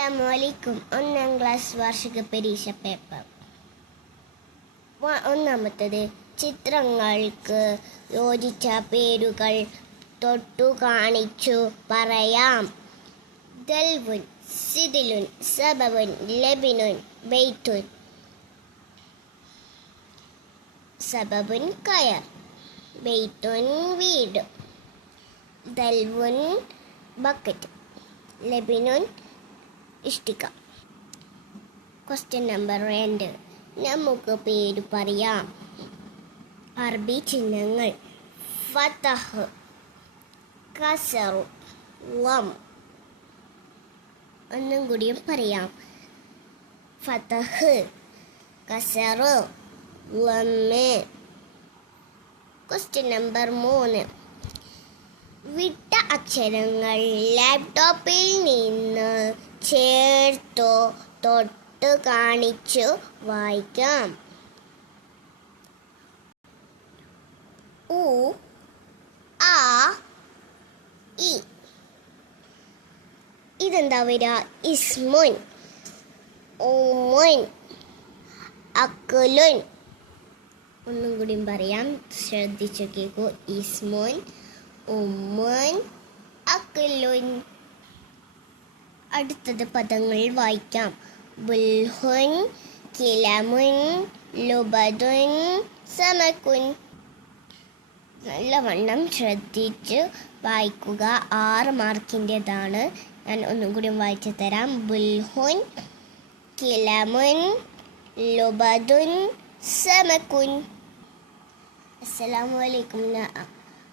അസ്സലാമലൈക്കും. ഒന്നാം ക്ലാസ് വാർഷിക പരീക്ഷ പേപ്പർ. ഒന്നാമത്തത് ചിത്രങ്ങൾക്ക് യോജിച്ച പേരുകൾ തൊട്ടു കാണിച്ചു പറയാം. ദൽവുൻ സിദിലുൻ സബവുൻ ലബിനുൻ ബെയ്ത്തുൻ സബബുൻ കയർ ബെയ്ത്തുൻ വീട്. ദൽവുൻ ബക്കറ്റ് ലബിനുൻ ഇഷ്ടിക. ക്വസ്റ്റ്യൻ നമ്പർ രണ്ട്. നമുക്ക് പേര് പറയാം. അറബി ചിഹ്നങ്ങൾ. ഫതഹ് കസറു ലം ഒന്നും കൂടിയും പറയാം. ഫതഹ് കസറു ലമ്മ് ക്വസ്റ്റ്യൻ നമ്പർ മൂന്ന്. വിട്ട അക്ഷരങ്ങൾ ലാപ്ടോപ്പിൽ നിന്ന് ചേർത്തോ? തൊട്ട് കാണിച്ചു വായിക്കാം. ഉ ആ ഇ. ഇതെന്താ വരിക ഇസ്മുൻ ഉമ്മുൻ അക്കുലുൻ ഒന്നും കൂടി പറയാം. ശ്രദ്ധിച്ചു കേൾക്കൂ ഇസ്മുൻ ഉമ്മുൻ അക്കുലുൻ അടുത്തത് പദങ്ങൾ വായിക്കാം. ബുൽഹുൻ കിലമുൻ ലുബദുൻ സമക്കുൻ നല്ലവണ്ണം ശ്രദ്ധിച്ച് വായിക്കുക. ആറ് മാർക്കിന്റെതാണ്. ഞാൻ ഒന്നും കൂടി വായിച്ചു തരാം. ബുൽഹുൻ കിലമുൻ ലുബദുൻ സമക്കുൻ അസ്സലാമു അലൈക്കും.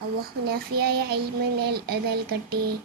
അള്ളാഹു നഫിയായ ഇൽമ നൽകട്ടെ.